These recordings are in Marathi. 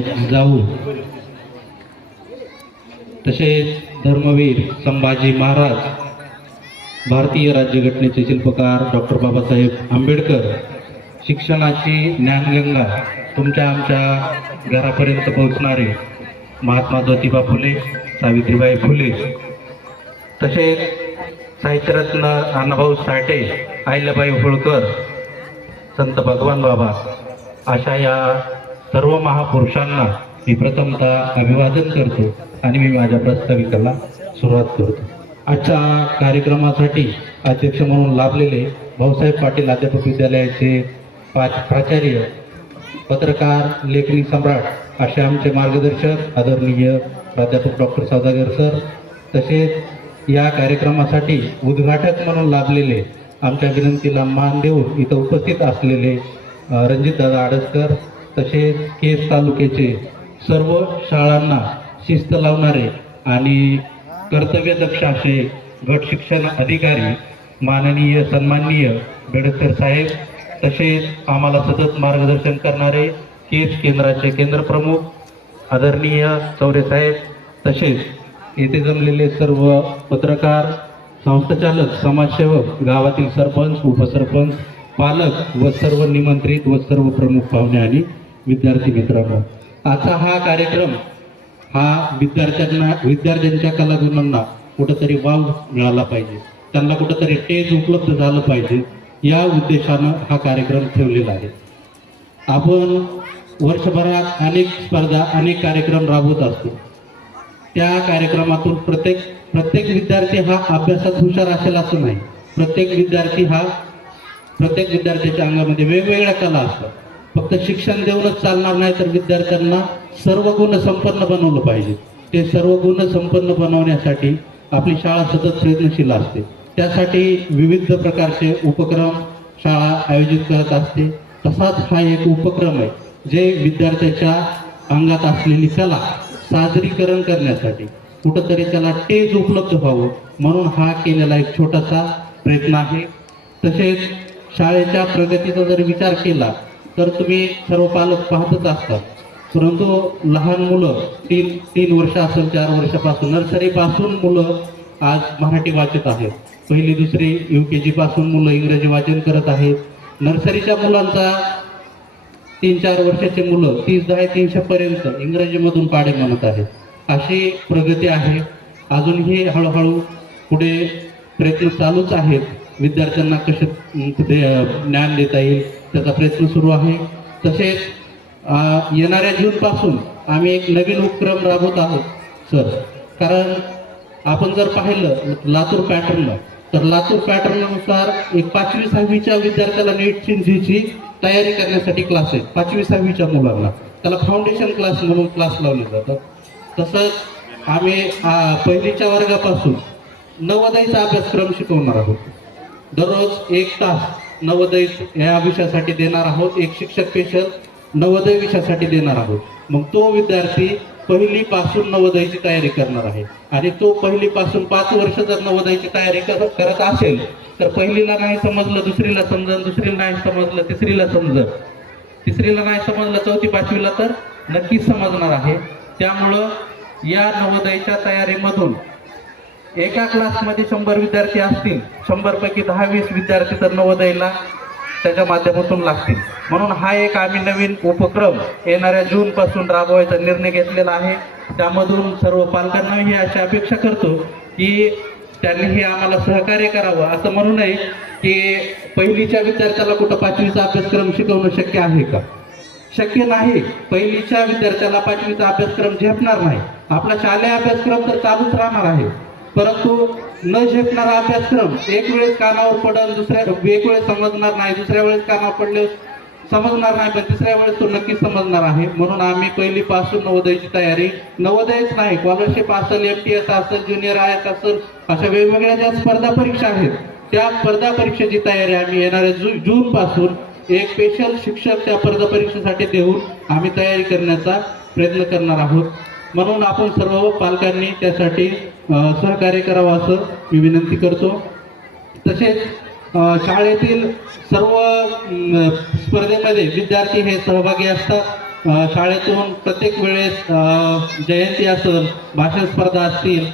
जाऊ तसेच धर्मवीर संभाजी महाराज भारतीय राज्यघटनेचे शिल्पकार डॉक्टर बाबासाहेब आंबेडकर शिक्षणाची ज्ञानगंगा तुमच्या आमच्या घरापर्यंत पोहोचणारे महात्मा ज्योतिबा फुले सावित्रीबाई फुले तसेच साहित्यरत्न अण्णाभाऊ साठे अहिल्याबाई होळकर संत भगवान बाबा अशा या सर्व महापुरुषांना मी प्रथमता अभिवादन करतो आणि मी माझ्या प्रस्ताविकाला सुरुवात करतो आजच्या कार्यक्रमासाठी अध्यक्ष म्हणून लाभलेले भाऊसाहेब पाटील अध्यापक विद्यालयाचे पाच प्राचार्य पत्रकार लेखनी सम्राट असे आमचे मार्गदर्शक आदरणीय प्राध्यापक डॉक्टर सौदागर सर तसेच या कार्यक्रमासाठी उद्घाटक म्हणून लाभलेले आमच्या विनंतीला मान देऊन इथं उपस्थित असलेले रणजितदादा आडसकर तसेच केस तालुक्याचे सर्व शाळांना शिस्त लावणारे आणि कर्तव्यदक्ष असे गट शिक्षण अधिकारी माननीय सन्माननीय बेडकर साहेब तसेच आम्हाला सतत मार्गदर्शन करणारे केस केंद्राचे केंद्रप्रमुख आदरणीय चौरे साहेब तसेच येथे जमलेले सर्व पत्रकार संस्थाचालक समाजसेवक गावातील सरपंच उपसरपंच पालक व सर्व निमंत्रित व सर्व प्रमुख पाहुणे आणि विद्यार्थी मित्रांनो आजचा हा कार्यक्रम हा विद्यार्थ्यांना विद्यार्थ्यांच्या कलागुणांना कुठंतरी वाव मिळाला पाहिजे त्यांना कुठंतरी टेज उपलब्ध झालं पाहिजे या उद्देशानं हा कार्यक्रम ठेवलेला आहे आपण वर्षभरात अनेक स्पर्धा अनेक कार्यक्रम राबवत असतो त्या कार्यक्रमातून प्रत्येक प्रत्येक विद्यार्थी हा अभ्यासात हुशार असेल असं नाही प्रत्येक विद्यार्थी हा प्रत्येक विद्यार्थ्याच्या अंगामध्ये वेगवेगळ्या कला असतात फक्त शिक्षण देऊनच चालणार नाही तर विद्यार्थ्यांना सर्व गुण संपन्न बनवलं पाहिजे ते सर्व गुण संपन्न बनवण्यासाठी आपली शाळा सतत प्रयत्नशील असते त्यासाठी विविध प्रकारचे उपक्रम शाळा आयोजित करत असते तसाच हा एक उपक्रम आहे जे विद्यार्थ्याच्या अंगात असलेली कला सादरीकरण करण्यासाठी कुठंतरी त्याला तेज उपलब्ध व्हावं म्हणून हा केलेला एक छोटासा प्रयत्न आहे तसेच शाळेच्या प्रगतीचा जर विचार केला तर तुम्ही सर्व पालक पाहतच असतात परंतु लहान मुलं तीन तीन वर्ष असेल चार वर्षापासून नर्सरीपासून मुलं आज मराठी वाचत आहेत पहिली दुसरी यू के जीपासून मुलं इंग्रजी वाचन करत आहेत नर्सरीच्या मुलांचा तीन चार वर्षाची मुलं तीस दहा तीनशेपर्यंत इंग्रजीमधून पाडे म्हणत आहेत अशी प्रगती आहे अजूनही हळूहळू पुढे प्रयत्न चालूच आहेत विद्यार्थ्यांना कसे ज्ञान देता येईल त्याचा प्रयत्न सुरू आहे तसेच येणाऱ्या जूनपासून आम्ही एक नवीन उपक्रम राबवत आहोत सर कारण आपण जर पाहिलं लातूर पॅटर्नला तर लातूर पॅटर्ननुसार एक पाचवी सहावीच्या विद्यार्थ्याला नीट झीची तयारी करण्यासाठी क्लास आहेत पाचवी सहावीच्या मुलांना त्याला फाउंडेशन क्लास म्हणून क्लास लावले जातात तसंच आम्ही पहिलीच्या वर्गापासून नवोदयचा अभ्यासक्रम शिकवणार आहोत दररोज एक तास नवोदय ह्या विषयासाठी देणार आहोत एक शिक्षक पेशल नवोदय विषयासाठी देणार आहोत मग तो विद्यार्थी पहिलीपासून नवोदयची तयारी करणार आहे आणि तो पहिलीपासून पाच वर्ष जर नवोदयची तयारी करत असेल तर पहिलीला नाही समजलं दुसरीला समजलं दुसरीला नाही समजलं तिसरीला समजलं तिसरीला नाही समजलं चौथी पाचवीला तर नक्कीच समजणार आहे त्यामुळं या नवोदयच्या तयारीमधून एका क्लासमध्ये शंभर विद्यार्थी असतील शंभरपैकी दहा वीस विद्यार्थी तर नवोदयला त्याच्या माध्यमातून लागतील म्हणून हा एक आम्ही नवीन उपक्रम येणाऱ्या जूनपासून राबवायचा निर्णय घेतलेला आहे त्यामधून सर्व पालकांना ही अशी अपेक्षा करतो की त्यांनी हे आम्हाला सहकार्य करावं असं म्हणू नये की पहिलीच्या विद्यार्थ्याला कुठं पाचवीचा अभ्यासक्रम शिकवणं शक्य आहे का शक्य नाही पहिलीच्या विद्यार्थ्याला पाचवीचा अभ्यासक्रम झेपणार नाही आपला शालेय अभ्यासक्रम तर चालूच राहणार आहे परंतु न झेपणारा अभ्यासक्रम एक वेळेस कानावर पडल दुसऱ्या एक वेळेस समजणार नाही दुसऱ्या वेळेस कानावर पडले समजणार नाही पण तिसऱ्या वेळेस तो नक्कीच समजणार आहे म्हणून आम्ही पहिलीपासून नवोदयची तयारी नवोदयच नाही स्कॉलरशिप असेल एम टी एस असेल ज्युनियर आय एस असेल अशा वेगवेगळ्या ज्या स्पर्धा परीक्षा आहेत त्या स्पर्धा परीक्षेची तयारी आम्ही येणाऱ्या जून पासून एक स्पेशल शिक्षक त्या स्पर्धा परीक्षेसाठी देऊन आम्ही तयारी करण्याचा प्रयत्न करणार आहोत म्हणून आपण सर्व पालकांनी त्यासाठी सहकार्य करावं असं मी विनंती करतो तसेच शाळेतील सर्व स्पर्धेमध्ये विद्यार्थी हे सहभागी असतात शाळेतून प्रत्येक वेळेस जयंती असेल भाषण स्पर्धा असतील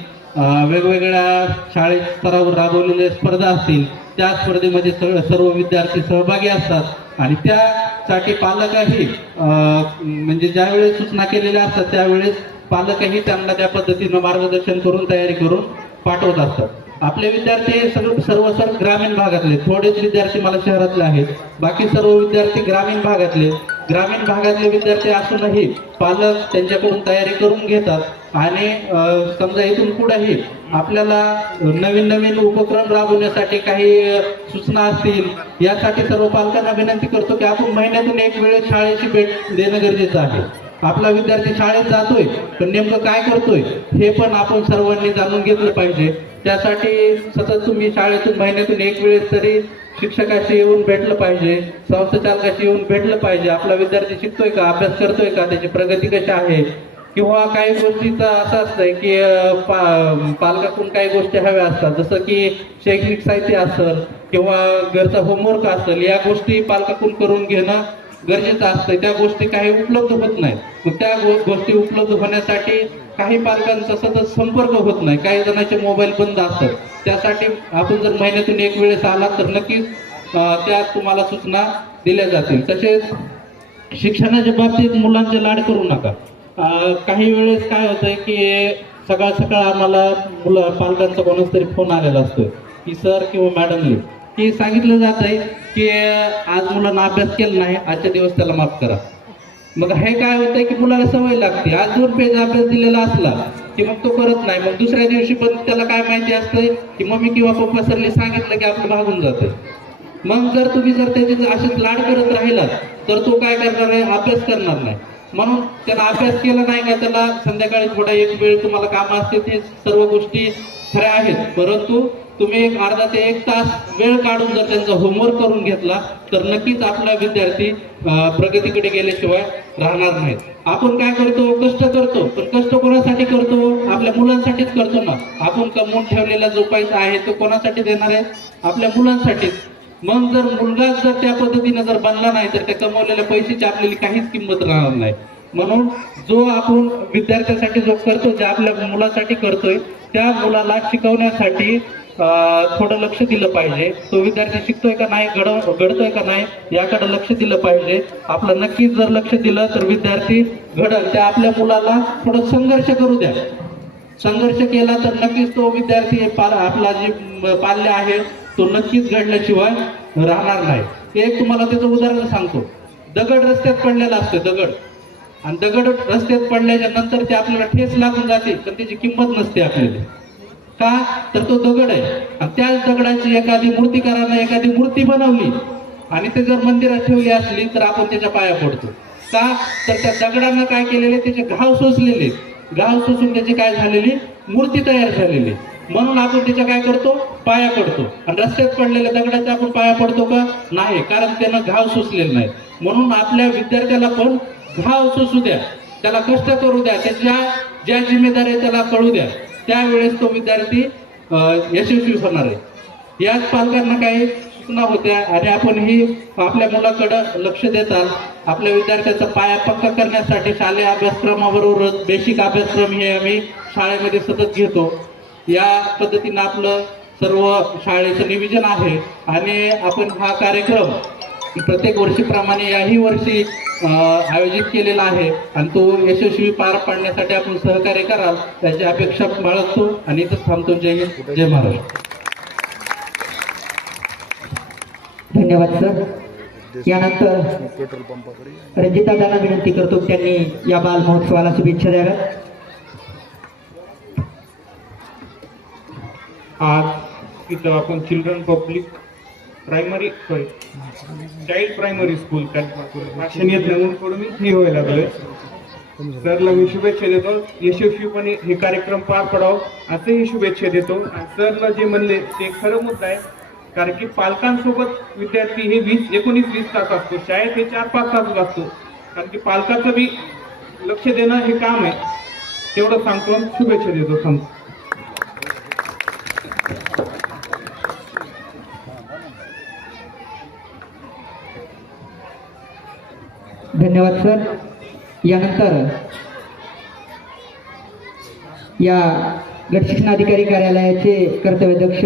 वेगवेगळ्या शाळेत स्तरावर राबवलेल्या स्पर्धा असतील त्या स्पर्धेमध्ये सर्व विद्यार्थी सहभागी असतात आणि त्यासाठी पालकही म्हणजे ज्यावेळेस सूचना केलेल्या असतात त्यावेळेस पालकही त्यांना त्या पद्धतीनं मार्गदर्शन करून तयारी करून पाठवत असतात आपले विद्यार्थी सर्व सर्वसर्व ग्रामीण भागातले थोडेच विद्यार्थी मला शहरातले आहेत बाकी सर्व विद्यार्थी ग्रामीण भागातले ग्रामीण भागातले विद्यार्थी असूनही पालक त्यांच्याकडून तयारी करून घेतात आणि समजा इथून पुढेही आपल्याला नवीन नवीन उपक्रम राबवण्यासाठी काही सूचना असतील यासाठी सर्व पालकांना विनंती करतो की आपण महिन्यातून एक वेळ शाळेची भेट देणं गरजेचं आहे आपला विद्यार्थी शाळेत जातोय पण नेमकं काय करतोय हे पण आपण सर्वांनी जाणून घेतलं पाहिजे त्यासाठी सतत तुम्ही शाळेतून महिन्यातून एक वेळेस तरी शिक्षकाशी येऊन भेटलं पाहिजे संस्थाचालकाशी येऊन भेटलं पाहिजे आपला विद्यार्थी शिकतोय का अभ्यास करतोय का त्याची प्रगती कशी आहे किंवा काही गोष्टीचा असं असतंय की पा पालकाकडून काही गोष्टी हव्या असतात जसं की शैक्षणिक साहित्य असेल किंवा घरचा होमवर्क असेल या गोष्टी पालकाकडून करून घेणं गरजेचं असतं त्या गोष्टी काही उपलब्ध होत नाही मग त्या गोष्टी उपलब्ध होण्यासाठी काही पालकांचा सतत संपर्क होत नाही काही जणांचे मोबाईल बंद असतात त्यासाठी आपण जर महिन्यातून एक वेळेस आला तर नक्कीच त्या तुम्हाला सूचना दिल्या जातील तसेच शिक्षणाच्या बाबतीत मुलांचे लाड करू नका काही वेळेस काय होतंय की सकाळ सकाळ आम्हाला मुलं पालकांचा कोणाच तरी फोन आलेला असतो की सर किंवा मॅडमली हे सांगितलं जात आहे की आज मुलांना अभ्यास केला नाही आजच्या दिवस त्याला माफ करा मग हे काय होतं की मुलाला सवय लागते आज दोन पेज अभ्यास दिलेला असला की मग तो करत नाही मग दुसऱ्या दिवशी पण त्याला काय माहिती असतंय की मम्मी किंवा पप्पा सरले सांगितलं की आपण भागून जात मग जर तुम्ही जर त्याचे असेच लाड करत राहिलात तर तो काय करणार आहे अभ्यास करणार नाही म्हणून त्याला अभ्यास केला नाही का त्याला संध्याकाळी थोडा एक वेळ तुम्हाला काम असते ते सर्व गोष्टी खऱ्या आहेत परंतु तुम्ही एक अर्धा ते एक तास वेळ काढून जर त्यांचा होमवर्क करून घेतला तर नक्कीच आपला विद्यार्थी प्रगतीकडे गेल्याशिवाय राहणार नाहीत आपण काय करतो कष्ट करतो पण कष्ट कोणासाठी करतो आपल्या मुलांसाठीच करतो ना आपण कमवून ठेवलेला जो पैसा आहे तो कोणासाठी देणार आहे आपल्या मुलांसाठीच मग जर मुलगा जर त्या पद्धतीने जर बनला नाही तर त्या कमवलेल्या पैशाची आपल्याला काहीच किंमत राहणार नाही म्हणून जो आपण विद्यार्थ्यासाठी जो करतो जे आपल्या मुलासाठी करतोय त्या मुलाला शिकवण्यासाठी थोडं लक्ष दिलं पाहिजे तो विद्यार्थी शिकतोय का नाही घड घडतोय का नाही याकडे लक्ष दिलं पाहिजे आपलं नक्कीच जर लक्ष दिलं तर विद्यार्थी घडल त्या आपल्या मुलाला थोडं संघर्ष करू द्या संघर्ष केला तर नक्कीच तो विद्यार्थी आपला जे पाल्य आहे तो नक्कीच घडल्याशिवाय राहणार नाही एक तुम्हाला त्याचं उदाहरण सांगतो दगड रस्त्यात पडलेला असतो दगड आणि दगड रस्त्यात पडल्याच्या नंतर ते आपल्याला ठेच लागून जाते पण त्याची किंमत नसते आपल्याला का तर तो दगड आहे आणि त्याच दगडाची एखादी मूर्तीकाराने एखादी मूर्ती बनवली आणि ते जर मंदिरात ठेवली असली तर आपण त्याच्या पाया पडतो का तर त्या दगडांना काय केलेले त्याचे घाव सोसलेले घाव सोसून त्याची काय झालेली मूर्ती तयार झालेली म्हणून आपण त्याच्या काय करतो पाया पडतो आणि रस्त्यात पडलेल्या दगडाचा आपण पाया पडतो का नाही कारण त्यांना घाव सोसलेला नाही म्हणून आपल्या विद्यार्थ्याला पण घाव सोसू द्या त्याला कष्ट करू द्या त्याच्या ज्या जिम्मेदारी त्याला कळू द्या त्यावेळेस तो विद्यार्थी यशस्वी होणार आहे याच पालकांना काही सूचना होत्या आणि आपण ही आपल्या मुलाकडं लक्ष देतात आपल्या विद्यार्थ्याचा पाया पक्का करण्यासाठी शालेय अभ्यासक्रमाबरोबरच बेसिक अभ्यासक्रम हे आम्ही शाळेमध्ये सतत घेतो या पद्धतीनं आपलं सर्व शाळेचं निविजन आहे आणि आपण हा कार्यक्रम प्रत्येक वर्षीप्रमाणे याही वर्षी आयोजित केलेला आहे आणि तो यशस्वी पार पाडण्यासाठी आपण सहकार्य कराल त्याची अपेक्षा बाळगतो आणि इथं थांबतो जय हिंद जय महाराष्ट्र धन्यवाद सर यानंतर पेट्रोल पंपाकडे रंजिता दादा विनंती करतो त्यांनी या बाल महोत्सवाला शुभेच्छा द्याव्या आज इथं आपण children public primary sorry child primary school म्हणून मी व्हायला लागलोय सरला मी शुभेच्छा देतो यशस्वीपणे हे कार्यक्रम पार पडावं असंही शुभेच्छा देतो सरला जे म्हणले ते खरं मुद्दा आहे कारण की पालकांसोबत विद्यार्थी हे वीस एकोणीस वीस तास असतो शाळेत हे चार पाच तास असतो कारण की पालकाचं बी लक्ष देणं हे काम आहे तेवढं सांगतो शुभेच्छा देतो समजा धन्यवाद सर यानंतर या गट शिक्षणाधिकारी कार्यालयाचे कर्तव्याध्यक्ष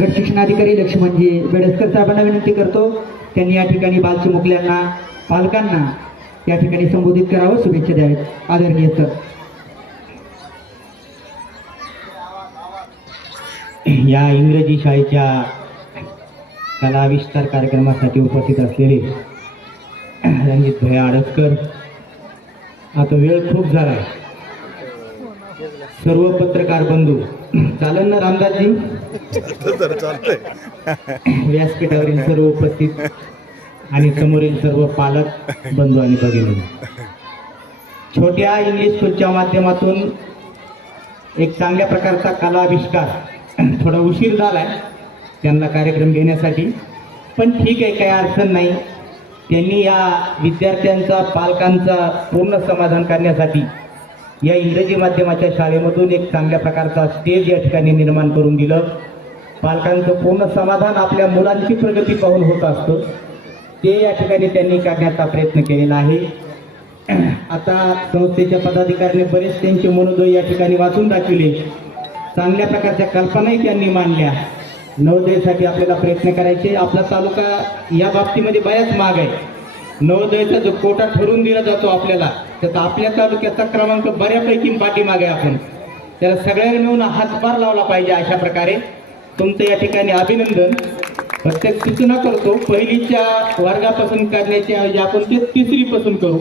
गट शिक्षणाधिकारी लक्ष्मणजी बेडसकर साहेबांना विनंती करतो त्यांनी या ठिकाणी बालचिमुकल्यांना पालकांना या ठिकाणी संबोधित करावं शुभेच्छा द्यावेत आदरणीय सर या इंग्रजी शाळेच्या कला विस्तार कार्यक्रमासाठी उपस्थित असलेले रंजित भया आडसकर आता वेळ खूप झाला सर्व पत्रकार बंधू चालन ना रामदासजी व्यासपीठावरील सर्व उपस्थित आणि समोरील सर्व पालक बंधू आणि भगिनी छोट्या इंग्लिश स्कूलच्या माध्यमातून एक चांगल्या प्रकारचा कला आविष्कार थोडा उशीर झालाय त्यांना कार्यक्रम घेण्यासाठी पण ठीक आहे काही अडचण नाही त्यांनी या विद्यार्थ्यांचा पालकांचा पूर्ण समाधान करण्यासाठी या इंग्रजी माध्यमाच्या शाळेमधून एक चांगल्या प्रकारचा स्टेज या ठिकाणी निर्माण करून दिलं पालकांचं पूर्ण समाधान आपल्या मुलांची प्रगती पाहून होत असतं ते या ठिकाणी त्यांनी करण्याचा प्रयत्न केलेला आहे आता संस्थेच्या पदाधिकाऱ्यांनी बरेच त्यांचे मनोदय या ठिकाणी वाचून दाखविले चांगल्या प्रकारच्या कल्पनाही त्यांनी मांडल्या नवोदयासाठी आपल्याला प्रयत्न करायचे आपला तालुका या बाबतीमध्ये बऱ्याच माग आहे नवोदयाचा जो कोटा ठरवून दिला जातो आपल्याला त्याचा आपल्या तालुक्याचा क्रमांक बऱ्यापैकी पाठीमाग आहे आपण त्याला सगळ्यांनी मिळून हातभार लावला पाहिजे अशा प्रकारे तुमचं या ठिकाणी अभिनंदन प्रत्येक सूचना करतो पहिलीच्या वर्गापासून करण्याची ऐवजी आपण ते तिसरीपासून करू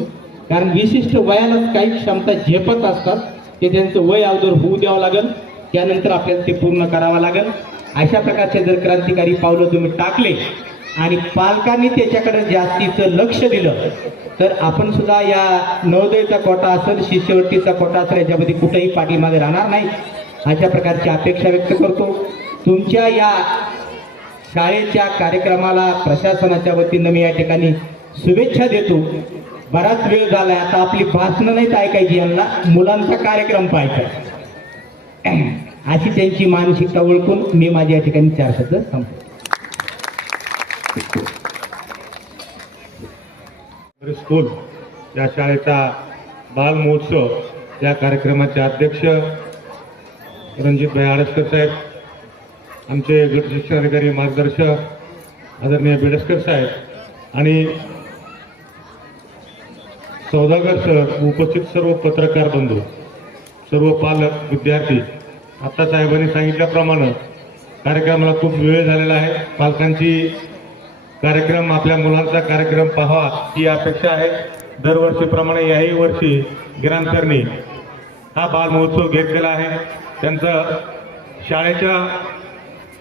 कारण विशिष्ट वयालाच काही क्षमता झेपत असतात ते त्यांचं वय अगोदर होऊ द्यावं लागेल त्यानंतर आपल्याला ते पूर्ण करावं लागेल अशा प्रकारचे जर क्रांतिकारी पावलं तुम्ही टाकले आणि पालकांनी त्याच्याकडे जास्तीचं लक्ष दिलं तर आपण सुद्धा या नवोदयचा कोटा असेल शिष्यवृत्तीचा कोटा असेल याच्यामध्ये कुठेही पाठीमागे राहणार नाही अशा प्रकारची अपेक्षा व्यक्त करतो तुमच्या या शाळेच्या कार्यक्रमाला प्रशासनाच्या वतीनं मी या ठिकाणी शुभेच्छा देतो बराच वेळ झाला आता आपली भाषणं नाहीत ऐकायची यांना मुलांचा कार्यक्रम पाहायचा अशी त्यांची मानसिकता ओळखून मी माझ्या या ठिकाणी चार शब्द संपतो स्कूल या शाळेचा बाल महोत्सव या कार्यक्रमाचे अध्यक्ष भाई आडसकर साहेब आमचे गट अधिकारी मार्गदर्शक आदरणीय बेडसकर साहेब आणि सौदागर सर उपस्थित सर्व पत्रकार बंधू सर्व पालक विद्यार्थी आत्ता साहेबांनी सांगितल्याप्रमाणे कार्यक्रमाला खूप वेळ झालेला आहे पालकांची कार्यक्रम आपल्या मुलांचा कार्यक्रम पाहावा ही अपेक्षा आहे दरवर्षीप्रमाणे याही वर्षी गिरांसरनी हा महोत्सव घेतलेला आहे त्यांचं शाळेच्या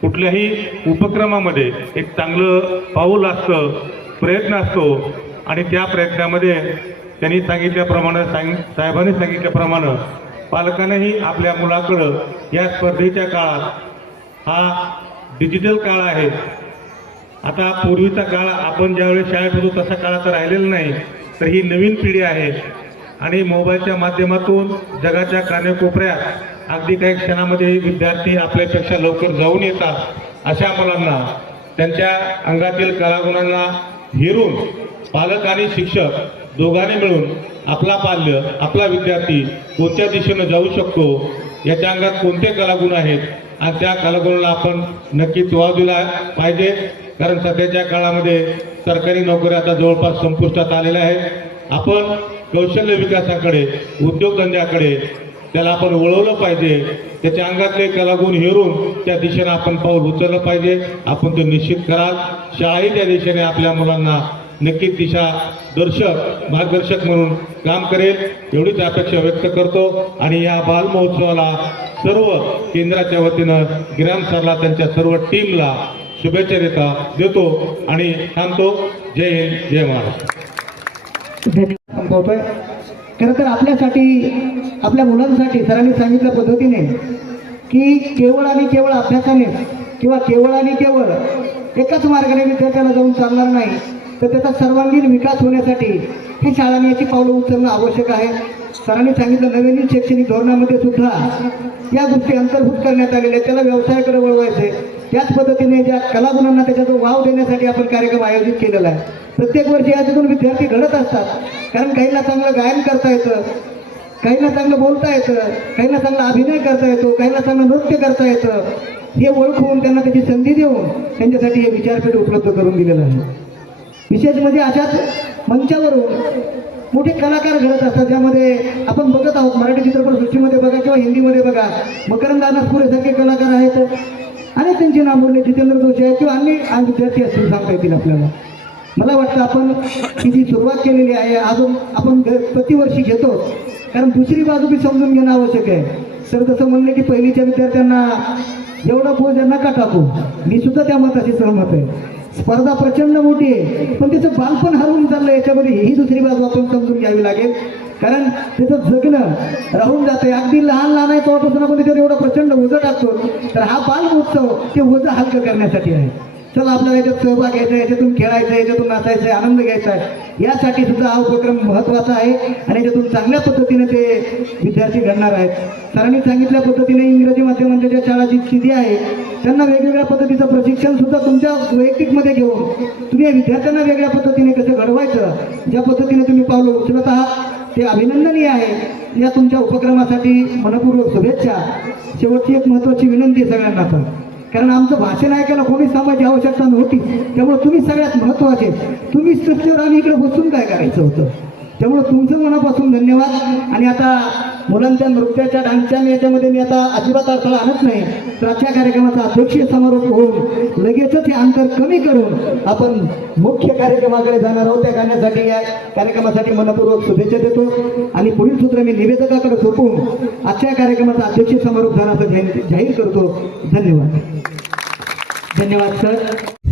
कुठल्याही उपक्रमामध्ये एक चांगलं पाऊल असतं प्रयत्न असतो आणि त्या प्रयत्नामध्ये त्यांनी सांगितल्याप्रमाणे सांग साहेबांनी सांगितल्याप्रमाणे पालकांनाही आपल्या मुलाकडं या स्पर्धेच्या काळात हा डिजिटल काळ आहे आता पूर्वीचा काळ आपण ज्यावेळेस शाळेत होतो तसा काळ आता राहिलेला नाही तर ही नवीन पिढी आहे आणि मोबाईलच्या माध्यमातून जगाच्या कानेकोपऱ्यात अगदी काही क्षणामध्ये विद्यार्थी आपल्यापेक्षा लवकर जाऊन येतात अशा मुलांना त्यांच्या अंगातील कलागुणांना हिरून पालक आणि शिक्षक दोघांनी मिळून आपला बाल्य आपला विद्यार्थी कोणत्या दिशेनं जाऊ शकतो याच्या अंगात कोणते कलागुण आहेत आणि त्या कलागुणाला आपण नक्कीच वाव दिला पाहिजे कारण सध्याच्या काळामध्ये सरकारी नोकऱ्या आता जवळपास संपुष्टात आलेल्या आहेत आपण कौशल्य विकासाकडे उद्योगधंद्याकडे त्याला आपण वळवलं पाहिजे त्याच्या अंगातले कलागुण हेरून त्या दिशेनं आपण पाऊल उचललं पाहिजे आपण तो निश्चित कराल शाळाही त्या दिशेने आपल्या मुलांना नक्की दिशा दर्शक मार्गदर्शक म्हणून काम करेल एवढीच अपेक्षा व्यक्त करतो आणि या बालमहोत्सवाला सर्व केंद्राच्या वतीनं ग्राम सरला त्यांच्या सर्व टीमला शुभेच्छा देता देतो आणि थांबतो जय हिंद जय महाराष्ट्र खरं तर आपल्यासाठी आपल्या मुलांसाठी सरांनी सांगितल्या पद्धतीने की केवळ आणि केवळ अभ्यासाने किंवा केवळ आणि केवळ एकाच मार्गाने विद्यार्थ्याला जाऊन चालणार नाही तर त्याचा सर्वांगीण विकास होण्यासाठी हे शाळांनी याची पावलं उचलणं आवश्यक आहे सरांनी सांगितलं नवीन शैक्षणिक धोरणामध्ये सुद्धा या गोष्टी अंतर्भूत करण्यात आलेल्या त्याला व्यवसायाकडे वळवायचे त्याच पद्धतीने ज्या कलागुणांना त्याच्यातून वाव देण्यासाठी आपण कार्यक्रम आयोजित केलेला आहे प्रत्येक वर्षी दोन विद्यार्थी घडत असतात कारण काहींना चांगलं गायन करता येतं काहींना चांगलं बोलता येतं काहींना चांगला अभिनय करता येतो काहींना चांगलं नृत्य करता येतं हे ओळखून त्यांना त्याची संधी देऊन त्यांच्यासाठी हे विचारपीठ उपलब्ध करून दिलेलं आहे विशेष म्हणजे अशाच मंचावरून मोठे कलाकार घडत असतात ज्यामध्ये आपण बघत आहोत मराठी चित्रपट चित्रपटसृष्टीमध्ये बघा किंवा हिंदीमध्ये बघा मकरंद नागपूरसारखे कलाकार आहेत आणि त्यांचे नाव बोलले जितेंद्र जोशी आहेत किंवा अन्य विद्यार्थी असतील सांगता येतील आपल्याला मला वाटतं आपण ही जी सुरुवात केलेली आहे अजून आपण प्रतिवर्षी घेतो कारण दुसरी बाजू बी समजून घेणं आवश्यक आहे सर तसं म्हणलं की पहिलीच्या विद्यार्थ्यांना एवढा बोल त्यांना का टाकू मी सुद्धा त्या मताशी सहमत आहे स्पर्धा प्रचंड मोठी आहे पण त्याचं बालपण हरवून चाललं याच्यामध्ये ही दुसरी बाजू आपण समजून घ्यावी लागेल कारण त्याचं जगणं राहून जाते अगदी लहान लहान आहे तेव्हापासून आपण त्याच्यावर एवढं प्रचंड ओझं टाकतो तर हा उत्सव ते ओझं हलकं करण्यासाठी आहे चला आपल्याला याच्यात सहभाग घ्यायचा याच्यातून खेळायचा याच्यातून नाचायचा आहे आनंद घ्यायचा आहे यासाठी सुद्धा हा उपक्रम महत्त्वाचा आहे आणि याच्यातून चांगल्या पद्धतीने ते विद्यार्थी घडणार आहेत सरांनी सांगितल्या पद्धतीने इंग्रजी माध्यमांच्या ज्या शाळा जी स्थिती आहे त्यांना वेगवेगळ्या पद्धतीचं प्रशिक्षण सुद्धा तुमच्या वैयक्तिकमध्ये घेऊन तुम्ही विद्यार्थ्यांना वेगळ्या पद्धतीने कसं घडवायचं ज्या पद्धतीने तुम्ही पावलं उचलत आहात ते अभिनंदनीय आहे या तुमच्या उपक्रमासाठी मनपूर्वक शुभेच्छा शेवटची एक महत्त्वाची विनंती आहे सगळ्यांना पण कारण आमचं भाषण ऐकायला कोणी सांगायची आवश्यकता नव्हती त्यामुळे तुम्ही सगळ्यात महत्त्वाचे तुम्ही सत्यराम आम्ही इकडे बसून काय करायचं होतं त्यामुळे तुमचं मनापासून धन्यवाद आणि आता मुलांच्या नृत्याच्या डान्सच्या मी याच्यामध्ये मी आता अजिबात अडथळा आणत नाही तर आजच्या कार्यक्रमाचा अध्यक्ष समारोप होऊन लगेचच हे अंतर कमी करून आपण मुख्य कार्यक्रमाकडे जाणार आहोत त्या गाण्यासाठी या कार्यक्रमासाठी मनपूर्वक शुभेच्छा देतो आणि पुढील सूत्र मी निवेदकाकडे सोपून आजच्या कार्यक्रमाचा अध्यक्ष समारोप जाण्याचं जाहीर करतो धन्यवाद धन्यवाद सर